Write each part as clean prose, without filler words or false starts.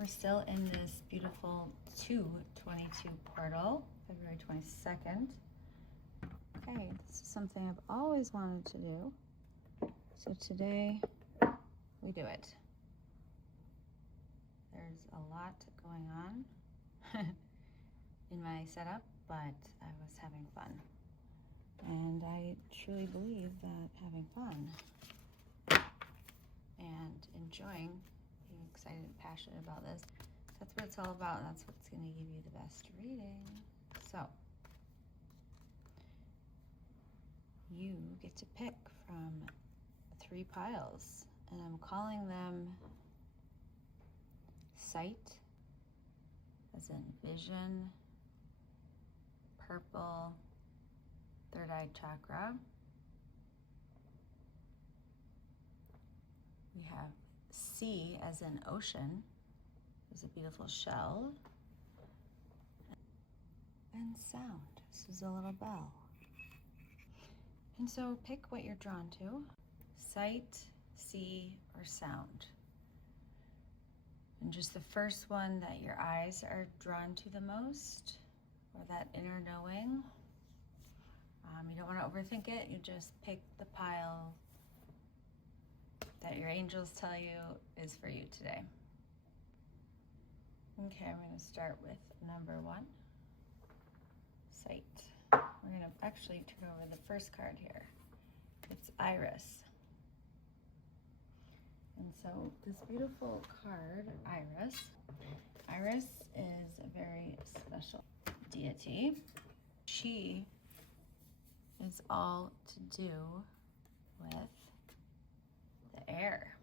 We're still in this beautiful 2/22 portal, February 22nd. Okay, this is something I've always wanted to do. So today we do it. There's a lot going on in my setup, but I was having fun. And I truly believe that having fun and enjoying, being excited and passionate about this, that's what it's all about, and that's what's going to give you the best reading. So you get to pick from 3 piles, and I'm calling them Sight, as in vision, purple, third eye chakra. We have sea, as in ocean. There's a beautiful shell. And sound. This is a little bell. And so pick what you're drawn to. Sight, sea, or sound. And just the first one that your eyes are drawn to the most, or that inner knowing. You don't want to overthink it. You just pick the pile that your angels tell you is for you today. Okay, I'm going to start with number 1, Sight. We're going to actually turn over the first card here. It's Iris. And so this beautiful card, Iris. Iris is a very special deity. She is all to do with the air.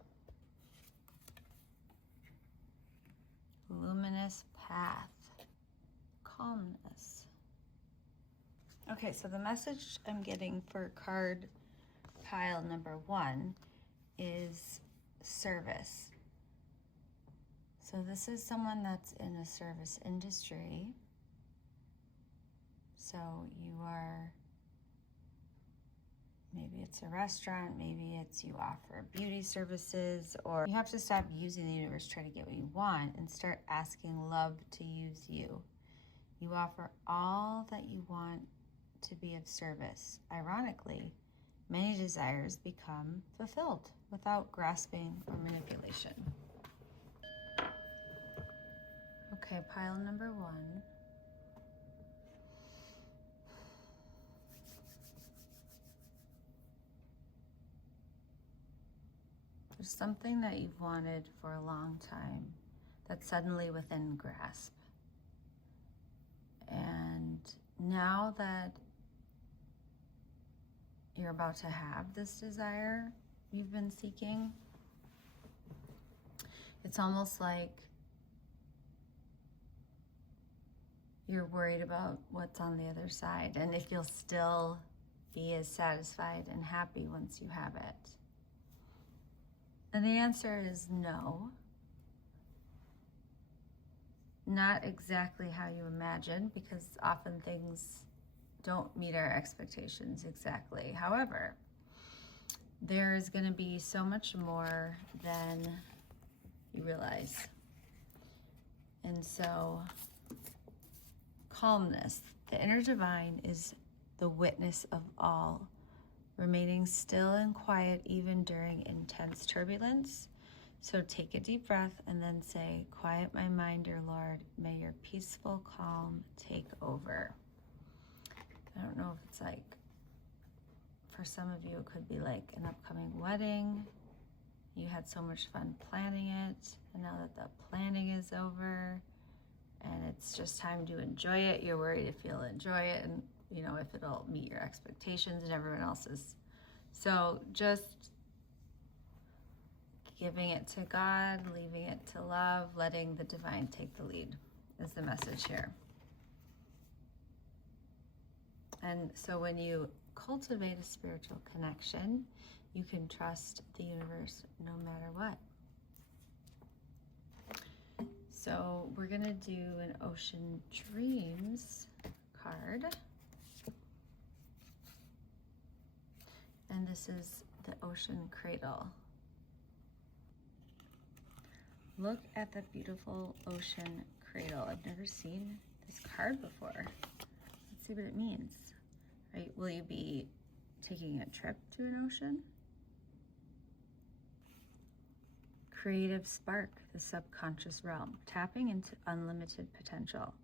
Luminous path. Calmness. Okay, so the message I'm getting for card pile number 1 is service. So this is someone that's in a service industry. So you are, maybe it's a restaurant, maybe it's you offer beauty services, or you have to stop using the universe to try to get what you want and start asking love to use you. You offer all that you want to be of service. Ironically, many desires become fulfilled without grasping or manipulation. Okay, pile number 1. There's something that you've wanted for a long time that's suddenly within grasp. And now that you're about to have this desire you've been seeking, it's almost like you're worried about what's on the other side and if you'll still be as satisfied and happy once you have it. And the answer is no. Not exactly how you imagine, because often things don't meet our expectations exactly. However, there is going to be so much more than you realize. And so, calmness, the inner divine, is the witness of all, remaining still and quiet even during intense turbulence. So take a deep breath and then say, quiet my mind, dear Lord. May your peaceful calm take over. I don't know if it's like, for some of you, it could be like an upcoming wedding. You had so much fun planning it, and now that the planning is over and it's just time to enjoy it, you're worried if you'll enjoy it and, you know, if it'll meet your expectations and everyone else's. So just giving it to God, leaving it to love, letting the divine take the lead is the message here. And so when you cultivate a spiritual connection, you can trust the universe no matter what. So we're gonna do an Ocean Dreams card. And this is the Ocean Cradle. Look at the beautiful ocean cradle. I've never seen this card before. Let's see what it means. Right? Will you be taking a trip to an ocean? Creative spark, the subconscious realm, tapping into unlimited potential.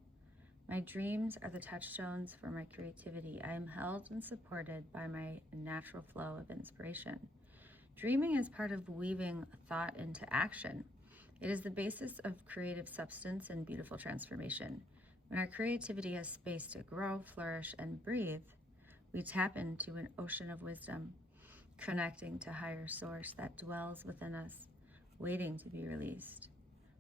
My dreams are the touchstones for my creativity. I am held and supported by my natural flow of inspiration. Dreaming is part of weaving thought into action. It is the basis of creative substance and beautiful transformation. When our creativity has space to grow, flourish, and breathe, we tap into an ocean of wisdom, connecting to higher source that dwells within us, waiting to be released.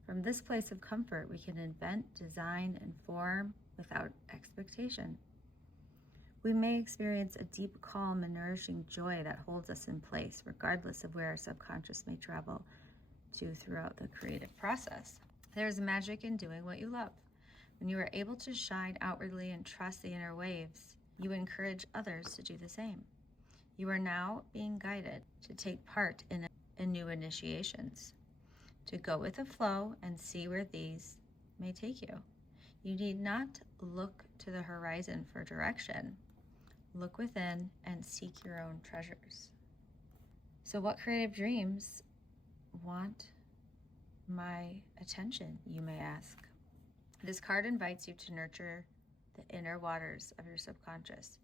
From this place of comfort, we can invent, design, and form without expectation. We may experience a deep calm and nourishing joy that holds us in place, regardless of where our subconscious may travel to throughout the creative process. There is magic in doing what you love. When you are able to shine outwardly and trust the inner waves, you encourage others to do the same. You are now being guided to take part in new initiations, to go with the flow and see where these may take you. You need not look to the horizon for direction. Look within and seek your own treasures. So what creative dreams want my attention, you may ask? This card invites you to nurture the inner waters of your subconscious.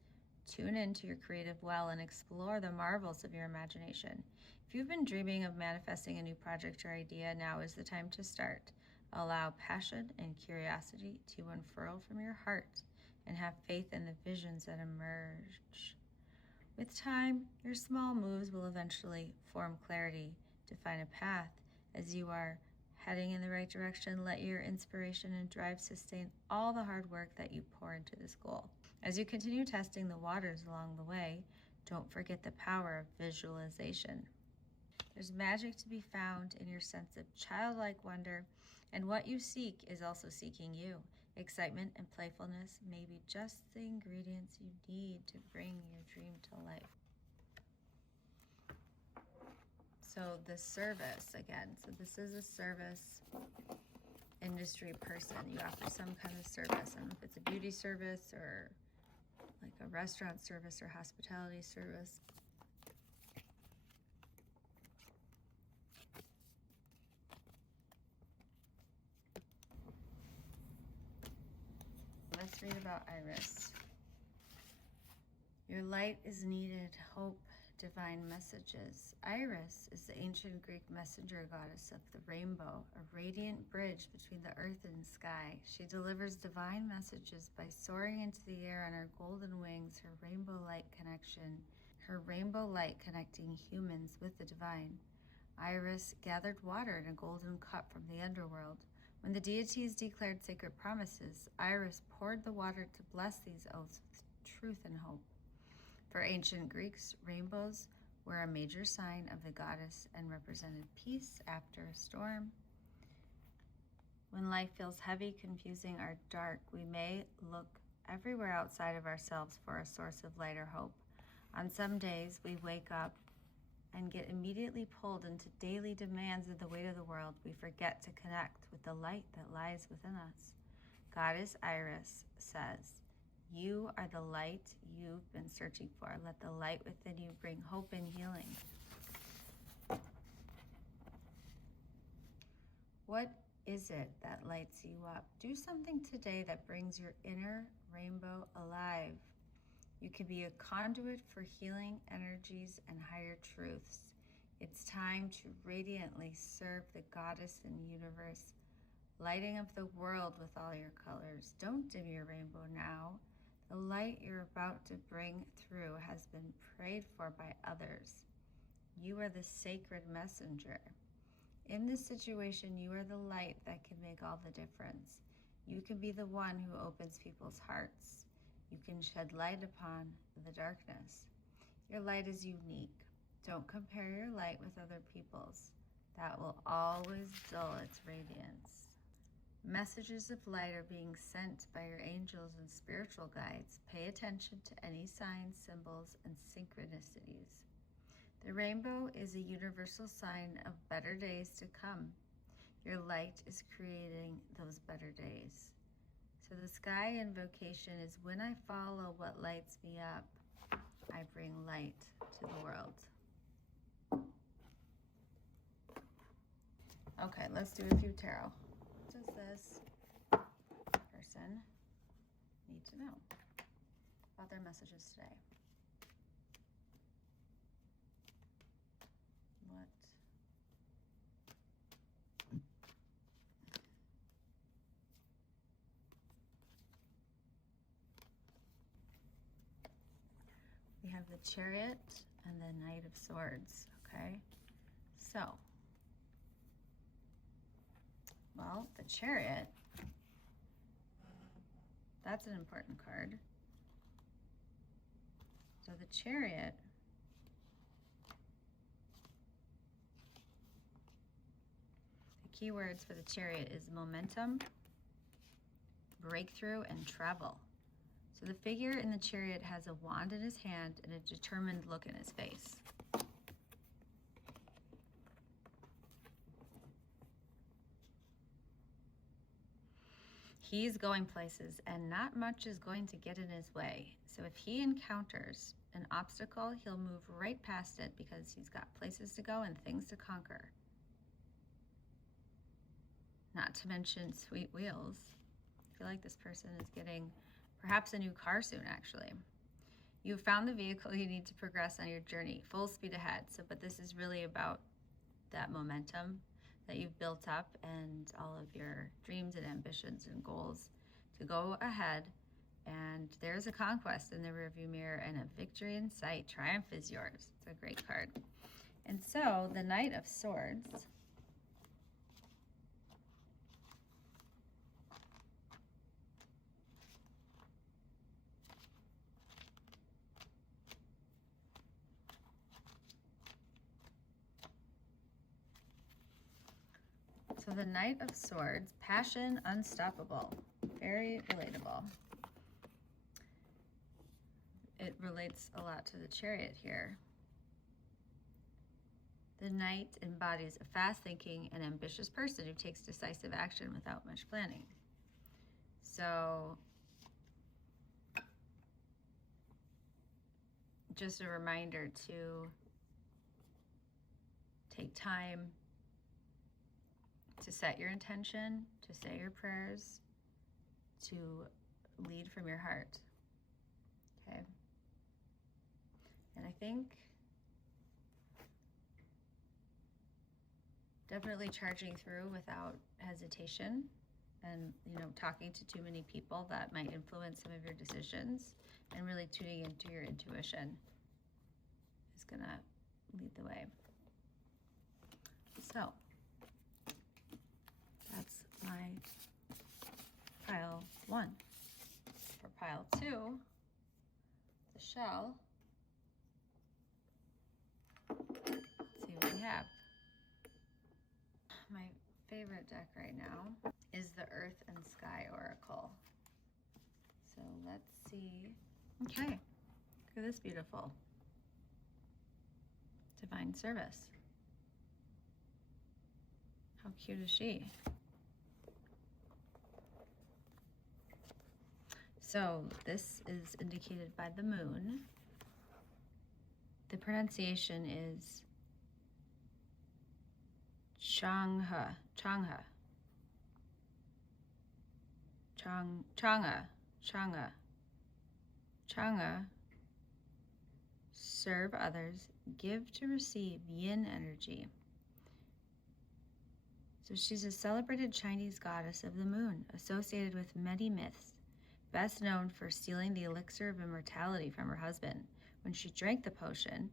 Tune into your creative well and explore the marvels of your imagination. If you've been dreaming of manifesting a new project or idea, now is the time to start. Allow passion and curiosity to unfurl from your heart and have faith in the visions that emerge. With time, your small moves will eventually form clarity, define a path. As you are heading in the right direction, let your inspiration and drive sustain all the hard work that you pour into this goal. As you continue testing the waters along the way, don't forget the power of visualization. There's magic to be found in your sense of childlike wonder, and what you seek is also seeking you. Excitement and playfulness may be just the ingredients you need to bring your dream to life. So the service, again, so this is a service industry person. You offer some kind of service. I don't know if it's a beauty service or like a restaurant service or hospitality service. Let's read about Iris. Your light is needed, hope, divine messages. Iris is the ancient Greek messenger goddess of the rainbow, a radiant bridge between the earth and sky. She delivers divine messages by soaring into the air on her golden wings, her rainbow light connecting humans with the divine. Iris gathered water in a golden cup from the underworld. When the deities declared sacred promises, Iris poured the water to bless these oaths with truth and hope. For ancient Greeks, rainbows were a major sign of the goddess and represented peace after a storm. When life feels heavy, confusing, or dark, we may look everywhere outside of ourselves for a source of light or hope. On some days, we wake up and get immediately pulled into daily demands of the weight of the world. We forget to connect with the light that lies within us. Goddess Iris says, "You are the light you've been searching for. Let the light within you bring hope and healing." What is it that lights you up? Do something today that brings your inner rainbow alive. You can be a conduit for healing energies and higher truths. It's time to radiantly serve the goddess in the universe, lighting up the world with all your colors. Don't dim your rainbow now. The light you're about to bring through has been prayed for by others. You are the sacred messenger. In this situation, you are the light that can make all the difference. You can be the one who opens people's hearts. You can shed light upon the darkness. Your light is unique. Don't compare your light with other people's. That will always dull its radiance. Messages of light are being sent by your angels and spiritual guides. Pay attention to any signs, symbols, and synchronicities. The rainbow is a universal sign of better days to come. Your light is creating those better days. So the sky invocation is, when I follow what lights me up, I bring light to the world. Okay, let's do a few tarot. What does this person need to know about their messages today? What? We have the Chariot and the Knight of Swords, okay? So, well, the Chariot, that's an important card. So the Chariot, the key words for the Chariot is momentum, breakthrough, and travel. So the figure in the Chariot has a wand in his hand and a determined look in his face. He's going places and not much is going to get in his way. So if he encounters an obstacle, he'll move right past it because he's got places to go and things to conquer. Not to mention sweet wheels. I feel like this person is getting perhaps a new car soon, actually. You've found the vehicle you need to progress on your journey, full speed ahead. So, but this is really about that momentum that you've built up and all of your dreams and ambitions and goals to go ahead. And there's a conquest in the rearview mirror and a victory in sight. Triumph is yours. It's a great card. And so the Knight of Swords, so the Knight of Swords, passion unstoppable, very relatable. It relates a lot to the Chariot here. The Knight embodies a fast-thinking and ambitious person who takes decisive action without much planning. So, just a reminder to take time to set your intention, to say your prayers, to lead from your heart. Okay? And I think definitely charging through without hesitation and, talking to too many people that might influence some of your decisions, and really tuning into your intuition is gonna lead the way. So that's my pile 1. For pile 2, the shell, let's see what we have. My favorite deck right now is the Earth and Sky Oracle. So let's see. Okay, look at this beautiful Divine Service. How cute is she? So this is indicated by the moon. The pronunciation is Changha, Changha, Changha, Changha, Changha. Serve others, give to receive yin energy. So she's a celebrated Chinese goddess of the moon, associated with many myths, best known for stealing the elixir of immortality from her husband. When she drank the potion,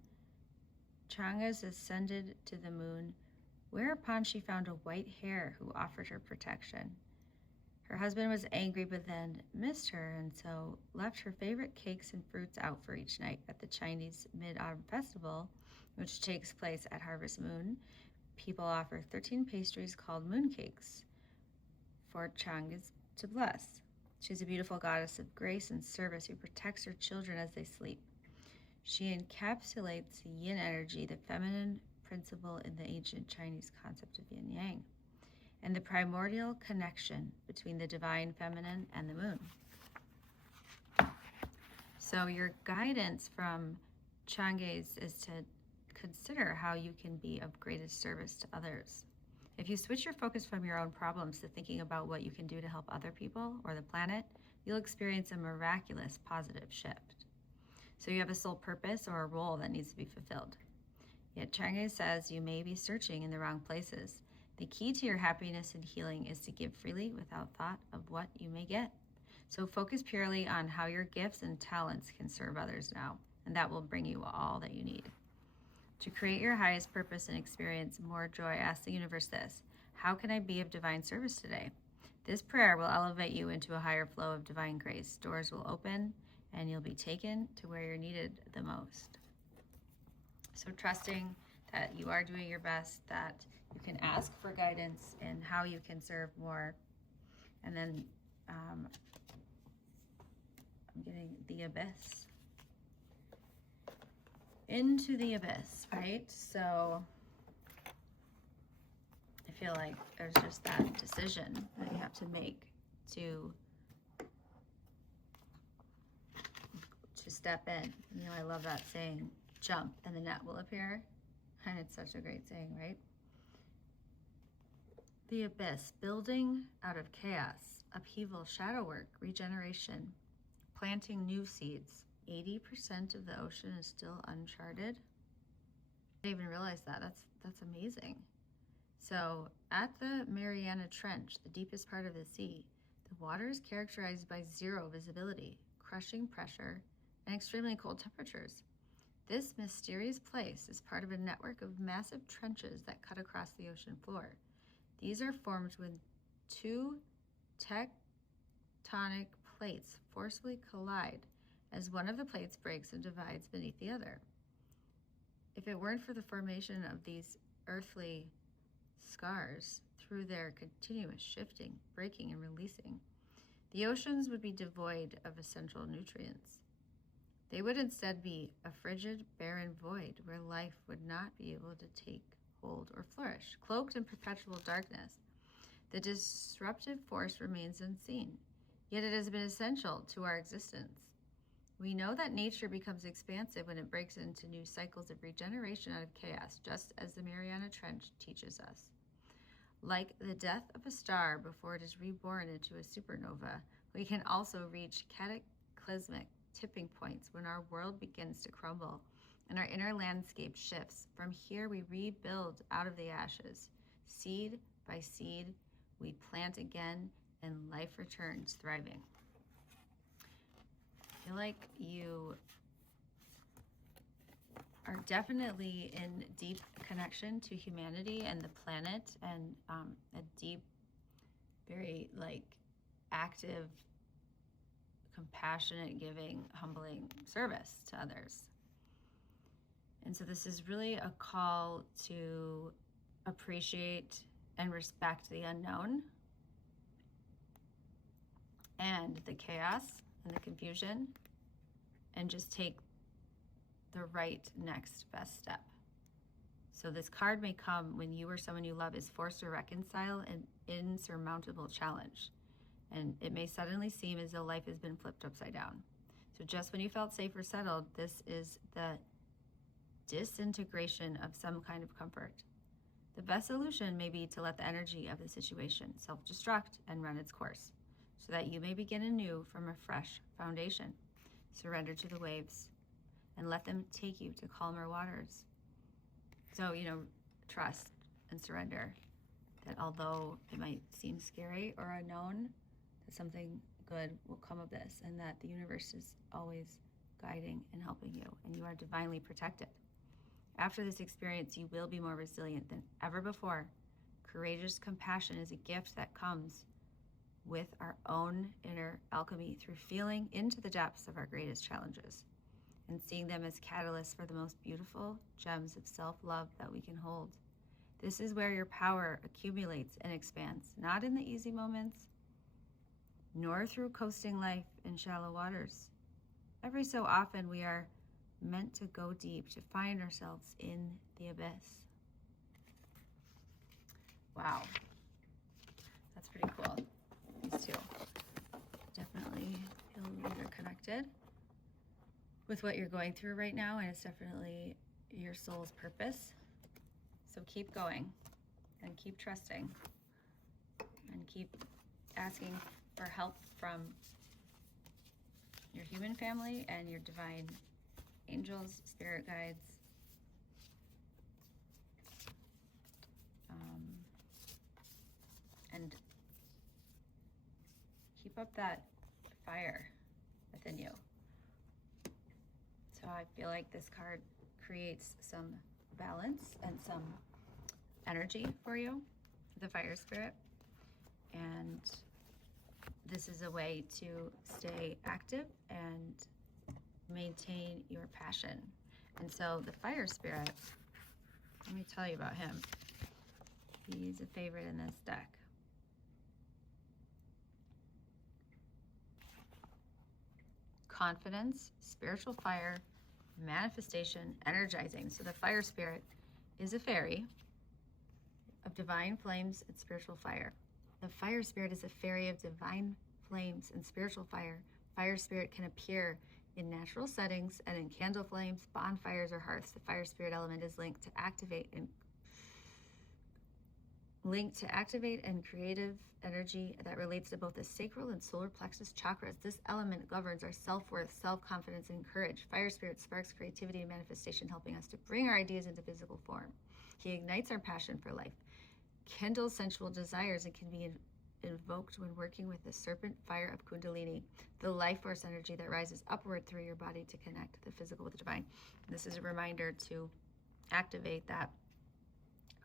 Chang'e ascended to the moon, whereupon she found a white hare who offered her protection. Her husband was angry but then missed her, and so left her favorite cakes and fruits out for each night at the Chinese Mid-Autumn Festival, which takes place at harvest moon. People offer 13 pastries called mooncakes for Chang'e to bless. She's a beautiful goddess of grace and service who protects her children as they sleep. She encapsulates yin energy, the feminine principle in the ancient Chinese concept of yin yang. and the primordial connection between the divine feminine and the moon. So your guidance from Chang'e is to consider how you can be of greatest service to others. If you switch your focus from your own problems to thinking about what you can do to help other people or the planet, you'll experience a miraculous positive shift. So you have a soul purpose or a role that needs to be fulfilled. Yet Chang'e says you may be searching in the wrong places. The key to your happiness and healing is to give freely without thought of what you may get. So focus purely on how your gifts and talents can serve others now, and that will bring you all that you need. To create your highest purpose and experience more joy, ask the universe this: how can I be of divine service today? This prayer will elevate you into a higher flow of divine grace. Doors will open and you'll be taken to where you're needed the most. So trusting that you are doing your best, that you can ask for guidance in how you can serve more. And then I'm getting the abyss. Into the abyss, right? So I feel like there's just that decision that you have to make to step in. You know, I love that saying, jump and the net will appear. And it's such a great saying, right? The abyss, building out of chaos, upheaval, shadow work, regeneration, planting new seeds. 80% of the ocean is still uncharted. I didn't even realize that. That's amazing. So at the Mariana Trench, the deepest part of the sea, the water is characterized by zero visibility, crushing pressure, and extremely cold temperatures. This mysterious place is part of a network of massive trenches that cut across the ocean floor. These are formed when two tectonic plates forcibly collide as one of the plates breaks and divides beneath the other. If it weren't for the formation of these earthly scars through their continuous shifting, breaking, and releasing, the oceans would be devoid of essential nutrients. They would instead be a frigid, barren void where life would not be able to take hold or flourish. Cloaked in perpetual darkness, the disruptive force remains unseen, yet it has been essential to our existence. We know that nature becomes expansive when it breaks into new cycles of regeneration out of chaos, just as the Mariana Trench teaches us. Like the death of a star before it is reborn into a supernova, we can also reach cataclysmic tipping points when our world begins to crumble and our inner landscape shifts. From here, we rebuild out of the ashes. Seed by seed, we plant again, and life returns thriving. I feel like you are definitely in deep connection to humanity and the planet, and a deep, very active, compassionate, giving, humbling service to others. And so this is really a call to appreciate and respect the unknown and the chaos and the confusion, and just take the right next best step. So this card may come when you or someone you love is forced to reconcile an insurmountable challenge. And it may suddenly seem as though life has been flipped upside down. So just when you felt safe or settled, this is the disintegration of some kind of comfort. The best solution may be to let the energy of the situation self-destruct and run its course, so that you may begin anew from a fresh foundation. Surrender to the waves and let them take you to calmer waters. So, trust and surrender that although it might seem scary or unknown, that something good will come of this, and that the universe is always guiding and helping you, and you are divinely protected. After this experience, you will be more resilient than ever before. Courageous compassion is a gift that comes with our own inner alchemy through feeling into the depths of our greatest challenges and seeing them as catalysts for the most beautiful gems of self-love that we can hold. This is where your power accumulates and expands, not in the easy moments, nor through coasting life in shallow waters. Every so often, we are meant to go deep, to find ourselves in the abyss. Wow. That's pretty cool. These two definitely feel you're connected with what you're going through right now, and it's definitely your soul's purpose. So keep going and keep trusting and keep asking for help from your human family and your divine angels, spirit guides. And keep up that fire within you. So I feel like this card creates some balance and some energy for you, the fire spirit. And this is a way to stay active and maintain your passion. And so the fire spirit, let me tell you about him. He's a favorite in this deck. Confidence, spiritual fire, manifestation, energizing. So the fire spirit is a fairy of divine flames and spiritual fire. The fire spirit is a fairy of divine flames and spiritual fire. Fire spirit can appear in natural settings and in candle flames, bonfires, or hearths. The fire spirit element is linked to activate and creative energy that relates to both the sacral and solar plexus chakras. This element governs our self-worth, self-confidence, and courage. Fire spirit sparks creativity and manifestation, helping us to bring our ideas into physical form. He ignites our passion for life, kindles sensual desires, and can be invoked when working with the serpent fire of Kundalini, the life force energy that rises upward through your body to connect the physical with the divine. This is a reminder to activate that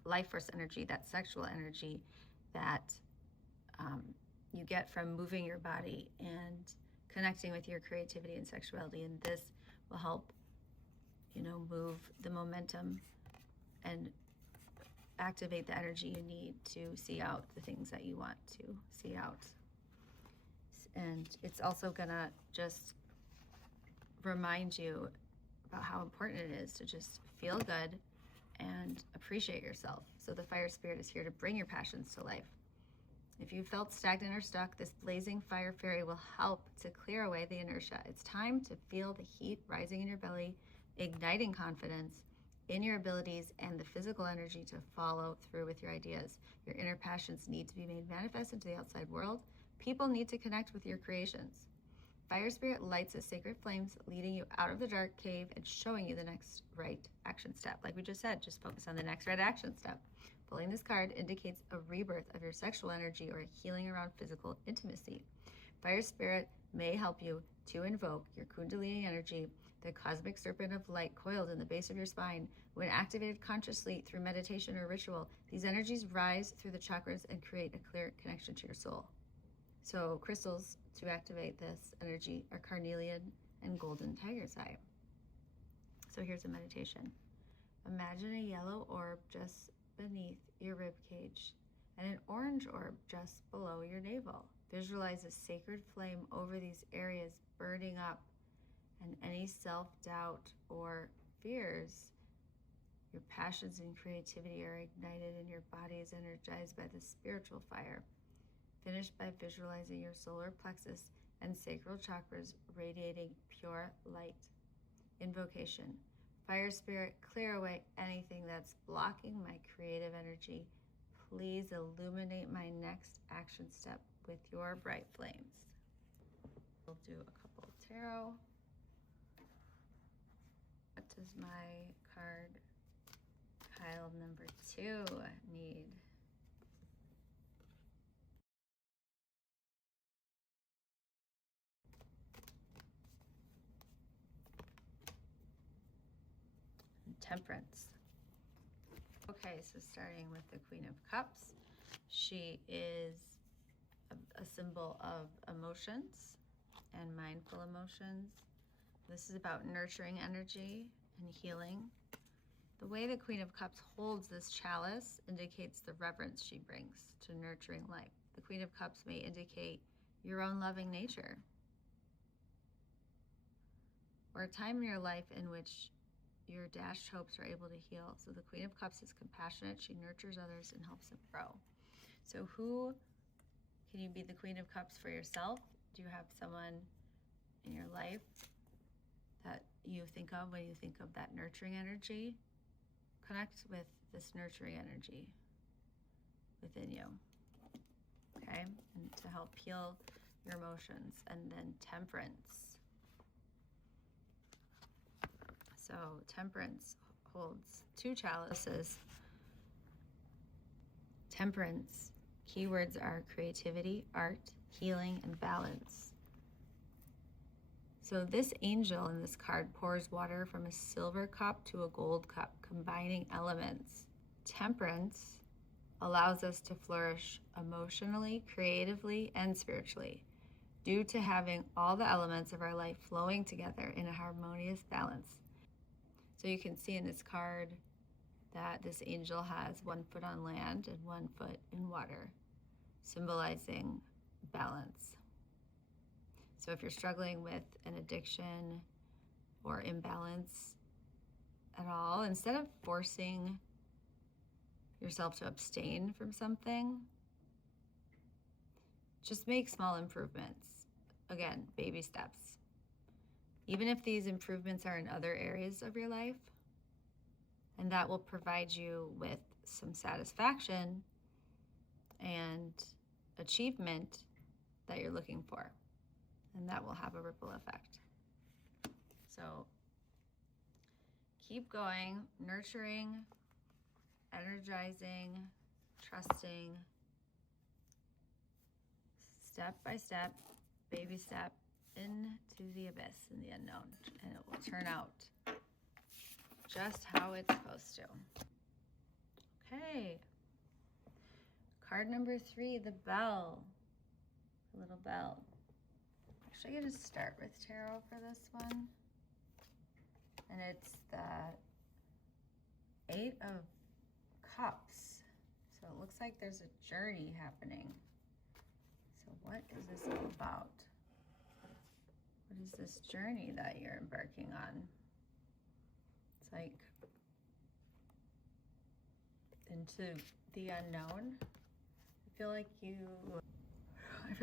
life force energy, that sexual energy that you get from moving your body and connecting with your creativity and sexuality. And this will help, move the momentum and activate the energy you need to see out the things that you want to see out. And it's also gonna just remind you about how important it is to just feel good and appreciate yourself. So the fire spirit is here to bring your passions to life. If you felt stagnant or stuck, this blazing fire fairy will help to clear away the inertia. It's time to feel the heat rising in your belly, igniting confidence in your abilities and the physical energy to follow through with your ideas. Your inner passions need to be made manifest into the outside world. People need to connect with your creations. Fire spirit lights the sacred flames, leading you out of the dark cave and showing you the next right action step. Like we just said, just focus on the next right action step. Pulling this card indicates a rebirth of your sexual energy or a healing around physical intimacy. Fire spirit may help you to invoke your Kundalini energy, the cosmic serpent of light coiled in the base of your spine. When activated consciously through meditation or ritual, these energies rise through the chakras and create a clear connection to your soul. So crystals to activate this energy are carnelian and golden tiger's eye. So here's a meditation. Imagine a yellow orb just beneath your rib cage and an orange orb just below your navel. Visualize a sacred flame over these areas burning up, and any self-doubt or fears, your passions and creativity are ignited and your body is energized by the spiritual fire. Finish by visualizing your solar plexus and sacral chakras radiating pure light. Invocation. Fire spirit, clear away anything that's blocking my creative energy. Please illuminate my next action step with your bright flames. We'll do a couple of tarot. What does my card pile number 2 need? Temperance. Okay, so starting with the Queen of Cups, she is a symbol of emotions and mindful emotions. This is about nurturing energy and healing. The way the Queen of Cups holds this chalice indicates the reverence she brings to nurturing life. The Queen of Cups may indicate your own loving nature, or a time in your life in which your dashed hopes are able to heal. So the Queen of Cups is compassionate. She nurtures others and helps them grow. So who Can you be the Queen of Cups for yourself? Do you have someone in your life that you think of when you think of that nurturing energy? Connect with this nurturing energy within you, okay? And to help heal your emotions. And then Temperance. So Temperance holds 2 chalices. Temperance, keywords are creativity, art, healing, and balance. So this angel in this card pours water from a silver cup to a gold cup, combining elements. Temperance allows us to flourish emotionally, creatively, and spiritually due to having all the elements of our life flowing together in a harmonious balance. So you can see in this card that this angel has 1 foot on land and 1 foot in water, symbolizing balance. So if you're struggling with an addiction or imbalance at all, instead of forcing yourself to abstain from something, just make small improvements. Again, baby steps. Even if these improvements are in other areas of your life, and that will provide you with some satisfaction and achievement that you're looking for. And that will have a ripple effect. So keep going, nurturing, energizing, trusting, step by step, baby step into the abyss and the unknown, and it will turn out just how it's supposed to. Okay. Card number 3, the bell. The little bell. Actually, I'm going to start with tarot for this one. And it's the 8 of Cups. So it looks like there's a journey happening. So what is this all about? What is this journey that you're embarking on? It's like into the unknown. I feel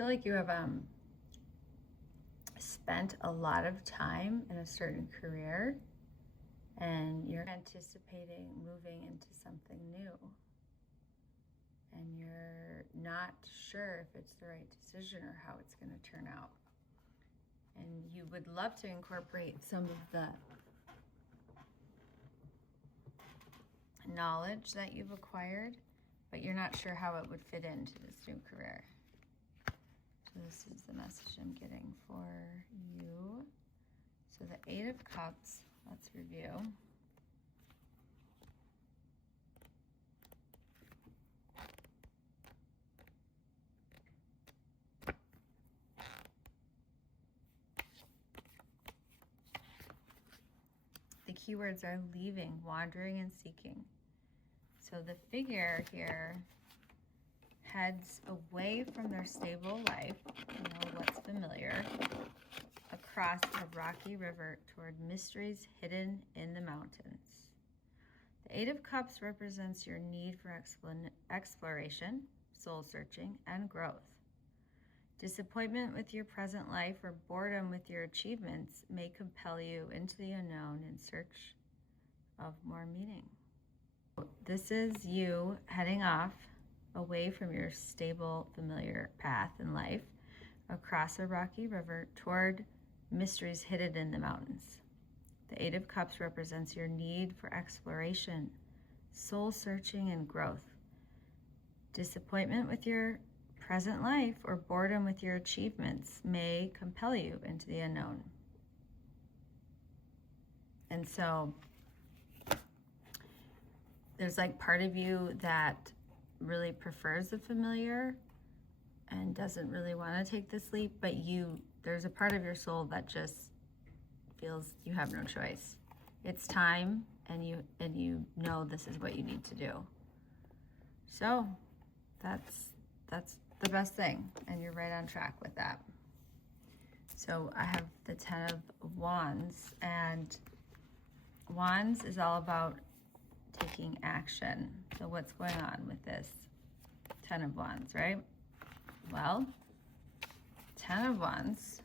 like you have spent a lot of time in a certain career, and you're anticipating moving into something new, and you're not sure if it's the right decision or how it's going to turn out. And you would love to incorporate some of the knowledge that you've acquired, but you're not sure how it would fit into this new career. So this is the message I'm getting for you. So the 8 of Cups, let's review. The keywords are leaving, wandering, and seeking. So the figure here heads away from their stable life, what's familiar, across a rocky river toward mysteries hidden in the mountains. The 8 of Cups represents your need for exploration, soul searching, and growth. Disappointment with your present life or boredom with your achievements may compel you into the unknown in search of more meaning. This is you heading off away from your stable, familiar path in life, across a rocky river toward mysteries hidden in the mountains. The 8 of Cups represents your need for exploration, soul searching, and growth. Disappointment with your present life or boredom with your achievements may compel you into the unknown. And so there's like part of you that really prefers the familiar and doesn't really want to take this leap, but there's a part of your soul that just feels you have no choice. It's time, and you know this is what you need to do. So that's the best thing, and you're right on track with that. So I have the 10 of Wands, and Wands is all about taking action. So what's going on with this 10 of Wands, right? Well, 10 of Wands.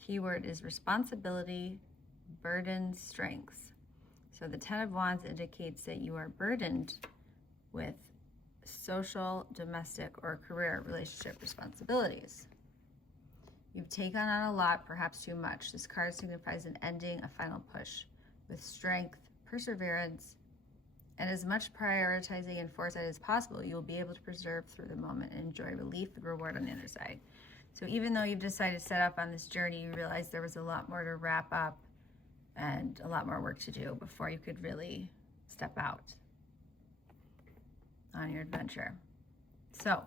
Keyword is responsibility, burden, strengths. So the 10 of Wands indicates that you are burdened with social, domestic, or career relationship responsibilities. You've taken on a lot, perhaps too much. This card signifies an ending, a final push with strength, perseverance, and as much prioritizing and foresight as possible. You will be able to preserve through the moment and enjoy relief and reward on the other side. So even though you've decided to set up on this journey, you realize there was a lot more to wrap up and a lot more work to do before you could really step out on your adventure. So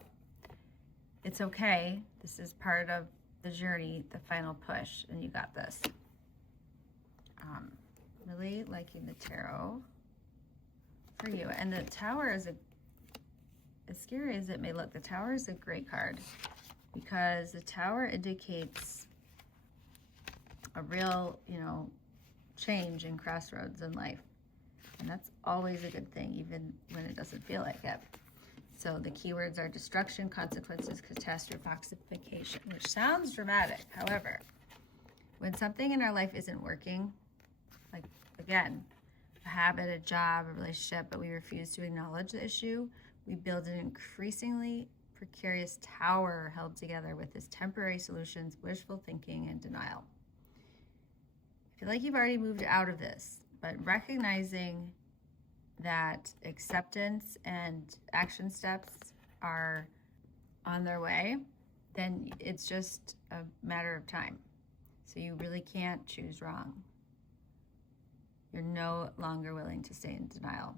it's okay. This is part of the journey, the final push, and you got this. Really liking the tarot for you. And the Tower is as scary as it may look, the Tower is a great card because the Tower indicates a real, change and crossroads in life. And that's always a good thing, even when it doesn't feel like it. So the keywords are destruction, consequences, catastrophification, which sounds dramatic. However, when something in our life isn't working, like, again, a habit, a job, a relationship, but we refuse to acknowledge the issue, we build an increasingly precarious tower held together with this temporary solutions, wishful thinking, and denial. I feel like you've already moved out of this, but recognizing that acceptance and action steps are on their way, then it's just a matter of time. So you really can't choose wrong. You're no longer willing to stay in denial.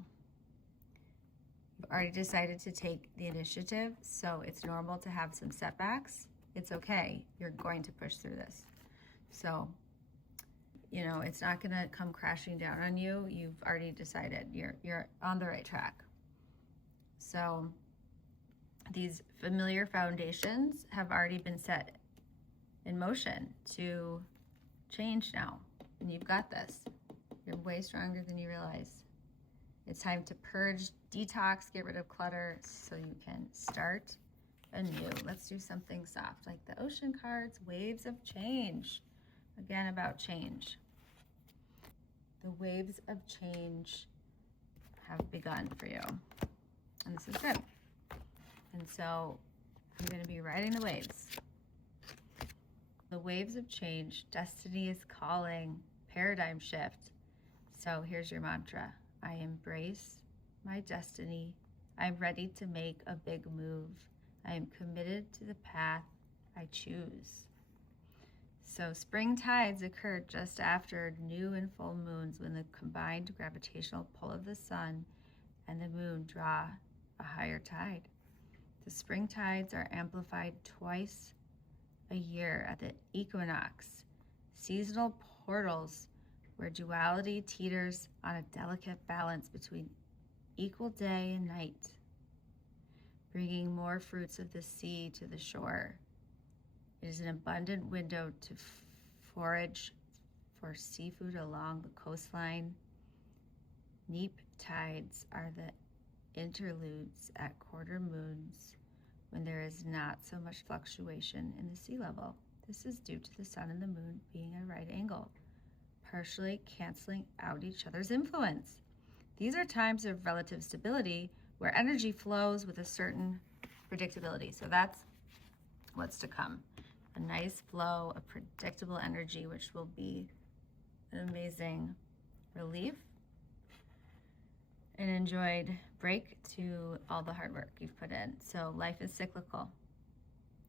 You've already decided to take the initiative, so it's normal to have some setbacks. It's okay. You're going to push through this. So, it's not going to come crashing down on you. You've already decided you're on the right track. So these familiar foundations have already been set in motion to change now. And you've got this. You're way stronger than you realize. It's time to purge, detox, get rid of clutter so you can start anew. Let's do something soft like the ocean cards, waves of change. Again, about change. The waves of change have begun for you. And this is good. And so you're going to be riding the waves. The waves of change, destiny is calling, paradigm shift. So here's your mantra. I embrace my destiny. I'm ready to make a big move. I am committed to the path I choose. So spring tides occur just after new and full moons when the combined gravitational pull of the sun and the moon draw a higher tide. The spring tides are amplified twice a year at the equinox, seasonal portals where duality teeters on a delicate balance between equal day and night, bringing more fruits of the sea to the shore. It is an abundant window to forage for seafood along the coastline. Neap tides are the interludes at quarter moons when there is not so much fluctuation in the sea level. This is due to the sun and the moon being at a right angle, partially canceling out each other's influence. These are times of relative stability where energy flows with a certain predictability. So that's what's to come. A nice flow of predictable energy, which will be an amazing relief, an enjoyed break to all the hard work you've put in. So life is cyclical.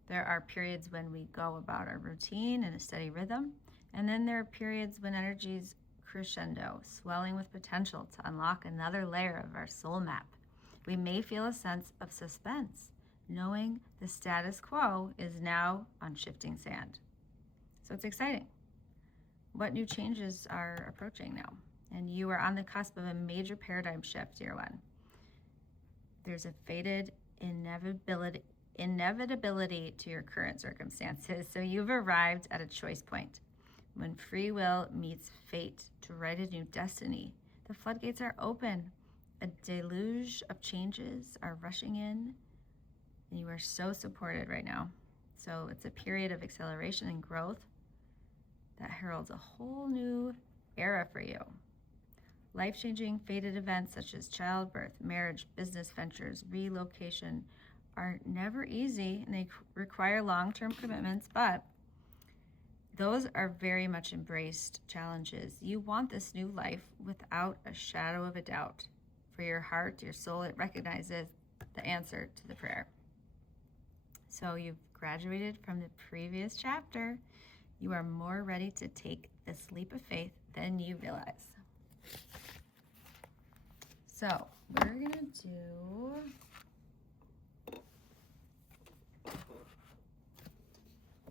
There are periods when we go about our routine in a steady rhythm, and then there are periods when energy's crescendo, swelling with potential to unlock another layer of our soul map. We may feel a sense of suspense, knowing the status quo is now on shifting sand. So it's exciting. What new changes are approaching now? And you are on the cusp of a major paradigm shift, dear one. There's a fated inevitability to your current circumstances. So you've arrived at a choice point. When free will meets fate to write a new destiny, the floodgates are open A deluge of changes are rushing in, and you are so supported right now. So it's a period of acceleration and growth that heralds a whole new era for you. Life-changing fated events such as childbirth, marriage, business ventures, relocation are never easy, and they require long-term commitments, but those are very much embraced challenges. You want this new life without a shadow of a doubt. For your heart, your soul, it recognizes the answer to the prayer. So you've graduated from the previous chapter. You are more ready to take this leap of faith than you realize. So we're gonna do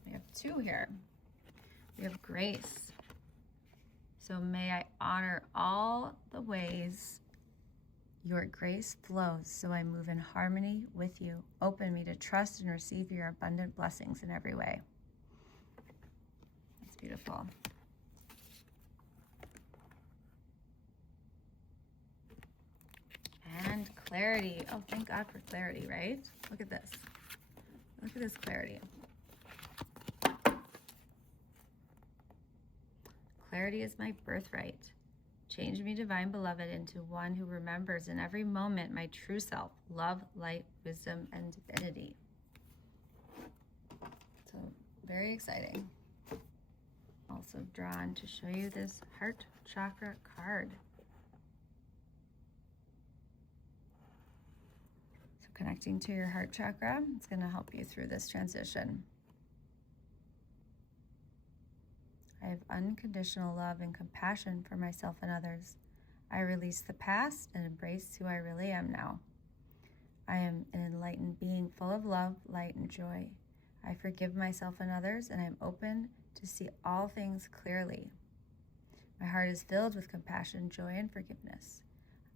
we have two here. We have grace. So may I honor all the ways your grace flows, so I move in harmony with you. Open me to trust and receive your abundant blessings in every way. That's beautiful. And clarity. Oh, thank God for clarity, right? Look at this. Look at this clarity. Clarity is my birthright. Change me, divine beloved, into one who remembers in every moment my true self, love, light, wisdom, and divinity. So very exciting. Also drawn to show you this heart chakra card. So connecting to your heart chakra, it's going to help you through this transition. I have unconditional love and compassion for myself and others. I release the past and embrace who I really am now. I am an enlightened being full of love, light, and joy. I forgive myself and others, and I am open to see all things clearly. My heart is filled with compassion, joy, and forgiveness.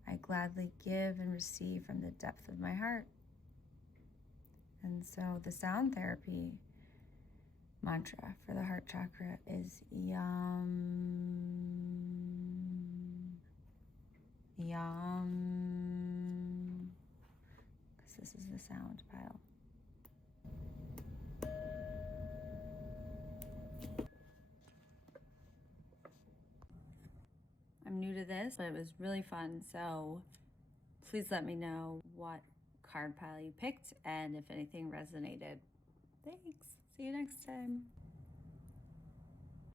I gladly give and receive from the depth of my heart. And so the sound therapy mantra for the heart chakra is Yam, Yam, because this is the sound pile. I'm new to this, but it was really fun, so please let me know what card pile you picked and if anything resonated. Thanks. See you next time.